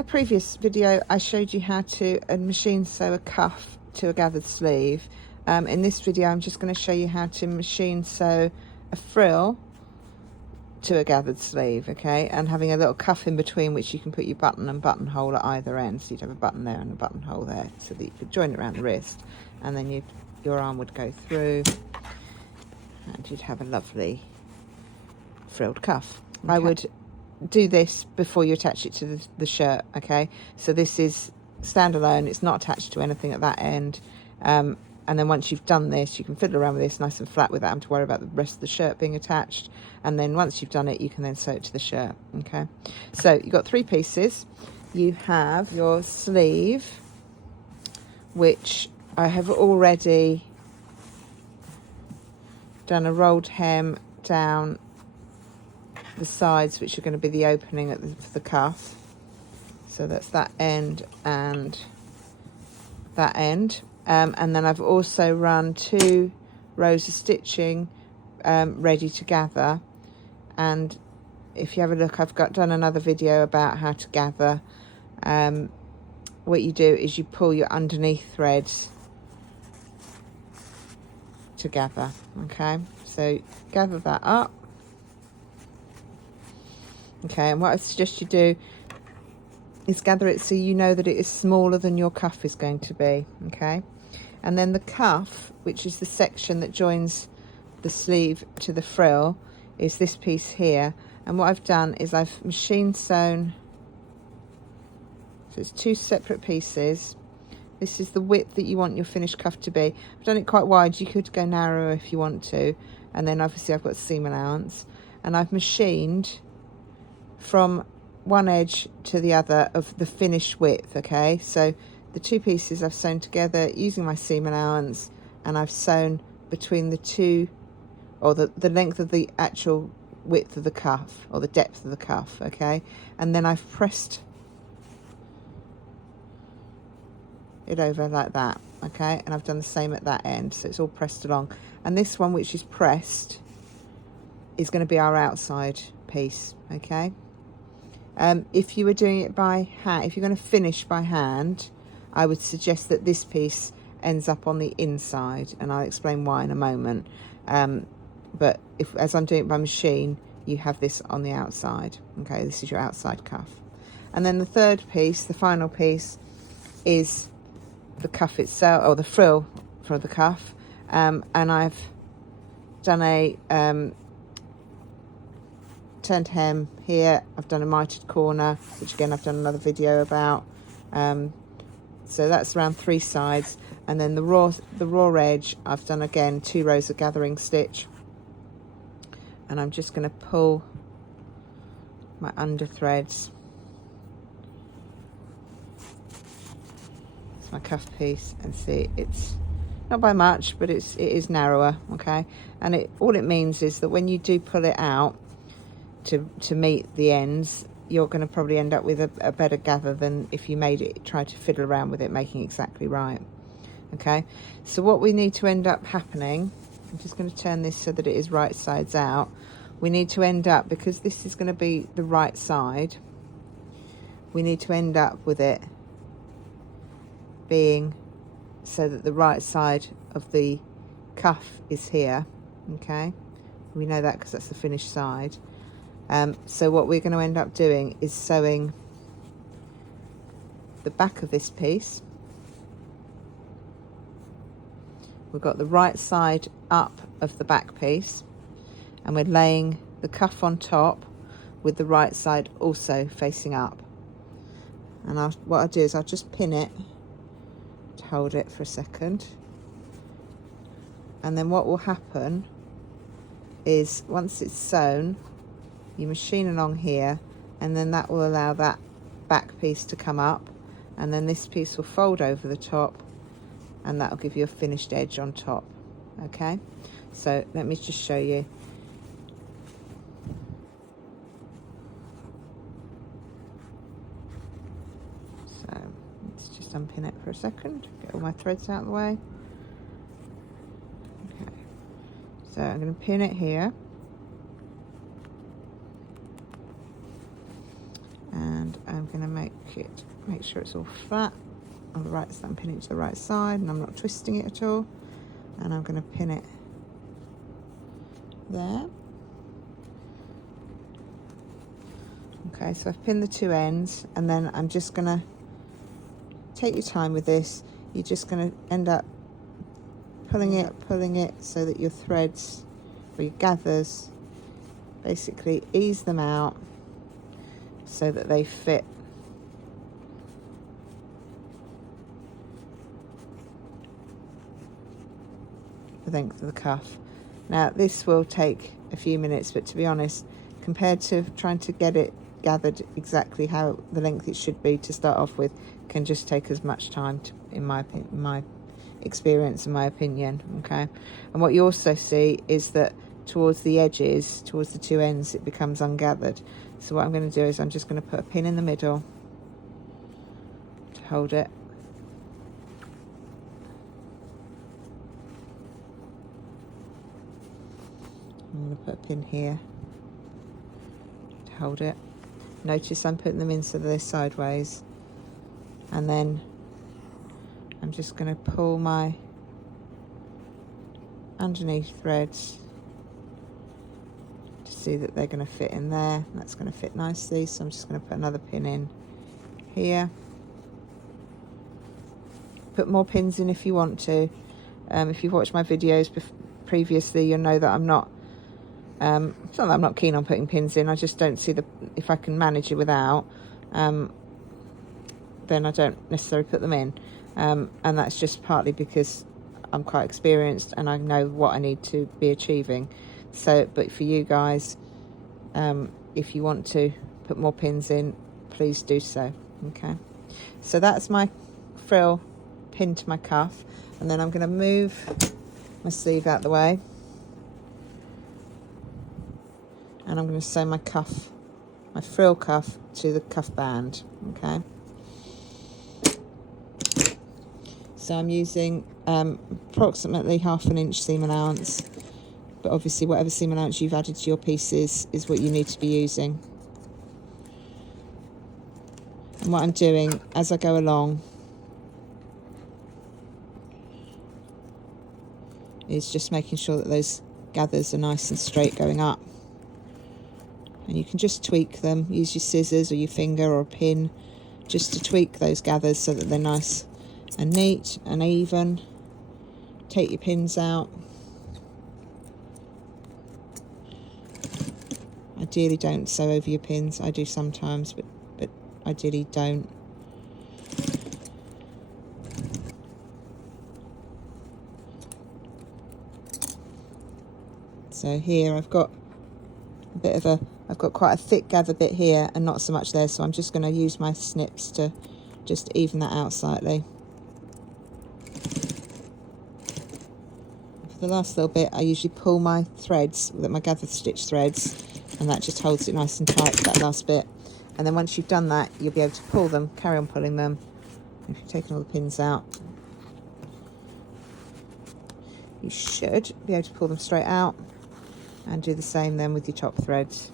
In a previous video I showed you how to machine sew a cuff to a gathered sleeve. In this video I'm just going to show you how to machine sew a frill to a gathered sleeve, okay, and having a little cuff in between which you can put your button and buttonhole at either end, so you'd have a button there and a buttonhole there so that you could join it around the wrist, and then your arm would go through and you'd have a lovely frilled cuff. Okay. I would do this before you attach it to the shirt, okay? So this is standalone, it's not attached to anything at that end, and then once you've done this you can fiddle around with this nice and flat without having to worry about the rest of the shirt being attached, and then once you've done it you can then sew it to the shirt, okay? So you've got three pieces. You have your sleeve, which I have already done a rolled hem down the sides, which are going to be the opening for the cuff. So that's that end and that end, and then I've also run 2 rows of stitching ready to gather. And if you have a look, I've done another video about how to gather. What you do is you pull your underneath threads to gather, okay? So gather that up. Okay, and what I suggest you do is gather it so you know that it is smaller than your cuff is going to be, okay? And then the cuff, which is the section that joins the sleeve to the frill, is this piece here. And what I've done is I've machine sewn, so it's 2 separate pieces. This is the width that you want your finished cuff to be. I've done it quite wide, you could go narrower if you want to. And then obviously I've got seam allowance, and I've machined from one edge to the other of the finished width, okay? So the 2 pieces I've sewn together using my seam allowance, and I've sewn between the 2, or the length of the actual width of the cuff, or the depth of the cuff, okay? And then I've pressed it over like that, okay? And I've done the same at that end, so it's all pressed along. And this one, which is pressed, is going to be our outside piece, okay? If you were doing it by hand, if you're going to finish by hand, I would suggest that this piece ends up on the inside, and I'll explain why in a moment. But as I'm doing it by machine, you have this on the outside, okay? This is your outside cuff. And then the third piece, the final piece, is the cuff itself, or the frill for the cuff, and I've done a turned hem here. I've done a mitered corner, which again I've done another video about. So that's around 3 sides, and then the raw edge I've done again 2 rows of gathering stitch, and I'm just going to pull my under threads. It's my cuff piece, and see, it's not by much, but it is narrower, okay? And all it means is that when you do pull it out to meet the ends, you're going to probably end up with a better gather than if you try to fiddle around with it making exactly right, okay? So what we need to end up happening, I'm just going to turn this so that it is right sides out. We need to end up, because this is going to be the right side, we need to end up with it being so that the right side of the cuff is here, okay? We know that because that's the finished side. So what we're going to end up doing is sewing the back of this piece. We've got the right side up of the back piece, and we're laying the cuff on top with the right side also facing up. And what I'll do is I'll just pin it to hold it for a second, and then what will happen is once it's sewn, you machine along here, and then that will allow that back piece to come up, and then this piece will fold over the top, and that will give you a finished edge on top, okay? So let me just show you. So let's just unpin it for a second, get all my threads out of the way. Okay, so I'm going to pin it here, and I'm going to make make sure it's all flat on the right side. I'm pinning it to the right side and I'm not twisting it at all. And I'm going to pin it there. Okay, so I've pinned the two ends, and then I'm just going to take your time with this. You're just going to end up pulling it so that your threads or your gathers, basically ease them out so that they fit the length of the cuff. Now this will take a few minutes, but to be honest, compared to trying to get it gathered exactly how the length it should be to start off with, can just take as much time to, in my experience and my opinion. Okay, and what you also see is that towards the edges, towards the two ends, it becomes ungathered. So what I'm going to do is I'm just going to put a pin in the middle to hold it. I'm going to put a pin here to hold it. Notice I'm putting them in so they're sideways, and then I'm just going to pull my underneath threads to see that they're going to fit in there. That's going to fit nicely, so I'm just going to put another pin in here. Put more pins in if you want to. If you've watched my videos previously, you'll know that I'm not it's not that I'm not keen on putting pins in, I just don't see if I can manage it without, then I don't necessarily put them in, and that's just partly because I'm quite experienced and I know what I need to be achieving. So, but for you guys, if you want to put more pins in, please do so. Okay, so that's my frill pinned to my cuff, and then I'm going to move my sleeve out the way, and I'm going to sew my cuff, my frill cuff, to the cuff band. Okay, so I'm using approximately 1/2 inch seam allowance, but obviously whatever seam allowance you've added to your pieces is what you need to be using. And what I'm doing as I go along is just making sure that those gathers are nice and straight going up. And you can just tweak them, use your scissors or your finger or a pin just to tweak those gathers so that they're nice and neat and even. Take your pins out. Ideally don't sew over your pins. I do sometimes, but ideally don't. So here I've got I've got quite a thick gather bit here and not so much there, so I'm just going to use my snips to just even that out slightly. For the last little bit, I usually pull my threads, my gathered stitch threads, and that just holds it nice and tight for that last bit. And then once you've done that, you'll be able to pull them, carry on pulling them. If you've taken all the pins out, you should be able to pull them straight out, and do the same then with your top threads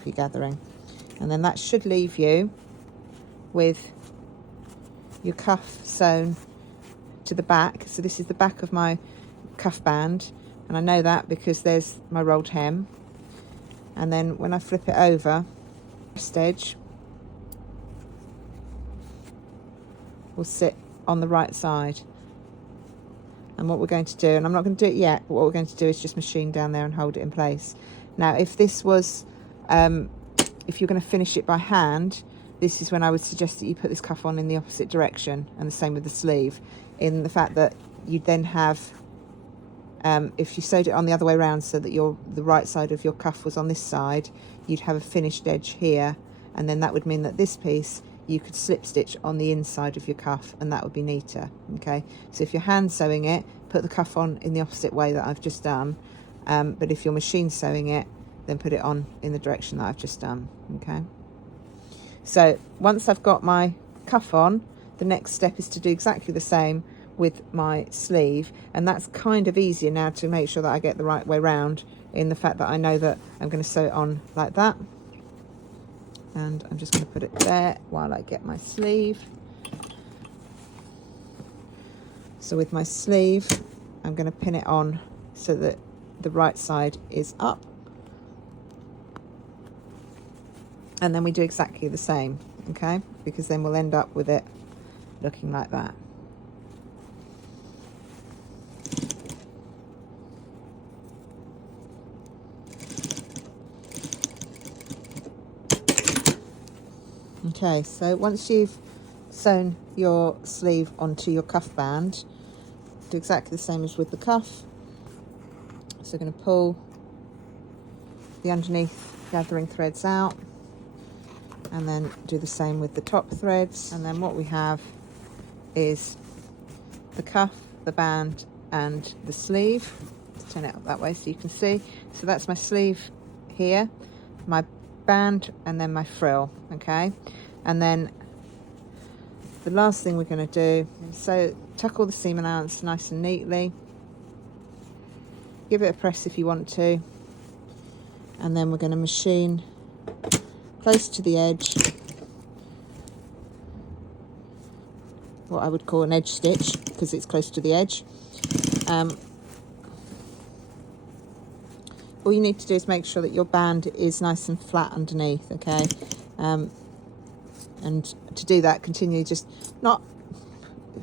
for your gathering. And then that should leave you with your cuff sewn to the back. So this is the back of my cuff band, and I know that because there's my rolled hem. And then when I flip it over, first edge will sit on the right side. And what we're going to do, and I'm not going to do it yet, but what we're going to do is just machine down there and hold it in place. Now, if this was, if you're going to finish it by hand, this is when I would suggest that you put this cuff on in the opposite direction, and the same with the sleeve, in the fact that you'd then have, if you sewed it on the other way around so that the right side of your cuff was on this side, you'd have a finished edge here, and then that would mean that this piece you could slip stitch on the inside of your cuff, and that would be neater. Okay, so if you're hand sewing it, put the cuff on in the opposite way that I've just done, but if you're machine sewing it, then put it on in the direction that I've just done. Okay, so once I've got my cuff on, the next step is to do exactly the same with my sleeve, and that's kind of easier now to make sure that I get the right way round, in the fact that I know that I'm going to sew it on like that, and I'm just going to put it there while I get my sleeve. So with my sleeve, I'm going to pin it on so that the right side is up, and then we do exactly the same, okay, because then we'll end up with it looking like that. Okay, so once you've sewn your sleeve onto your cuff band, do exactly the same as with the cuff. So I'm going to pull the underneath gathering threads out, and then do the same with the top threads. And then what we have is the cuff, the band, and the sleeve. Let's turn it up that way so you can see. So that's my sleeve here, my band, and then my frill, okay? And then the last thing we're going to do, so tuck all the seam allowance nice and neatly, give it a press if you want to, and then we're going to machine close to the edge, what I would call an edge stitch because it's close to the edge. All you need to do is make sure that your band is nice and flat underneath, okay? And to do that, continue, just not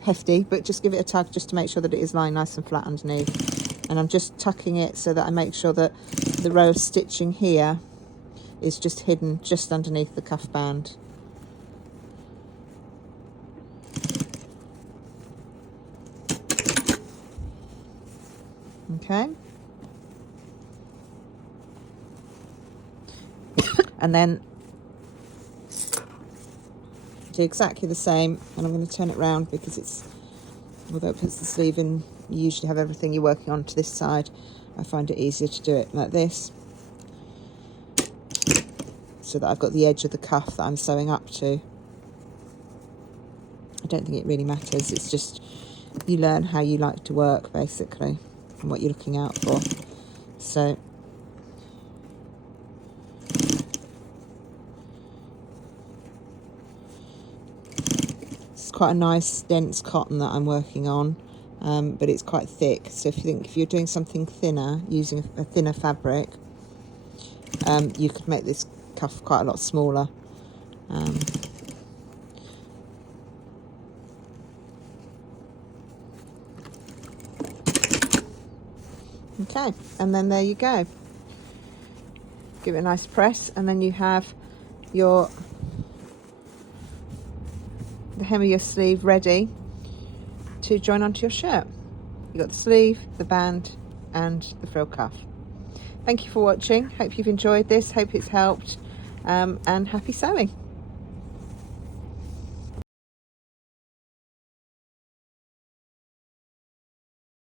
hefty, but just give it a tug just to make sure that it is lying nice and flat underneath. And I'm just tucking it so that I make sure that the row of stitching here is just hidden just underneath the cuff band. Okay. And then do exactly the same, and I'm going to turn it round because it's, although it puts the sleeve in, you usually have everything you're working on to this side. I find it easier to do it like this, so that I've got the edge of the cuff that I'm sewing up to. I don't think it really matters, it's just you learn how you like to work basically and what you're looking out for. So it's quite a nice dense cotton that I'm working on, but it's quite thick, so if you're doing something thinner using a thinner fabric, you could make this cuff quite a lot smaller. Okay, and then there you go. Give it a nice press, and then you have the hem of your sleeve ready to join onto your shirt. You've got the sleeve, the band, and the frill cuff. Thank you for watching. Hope you've enjoyed this. Hope it's helped, and happy sewing.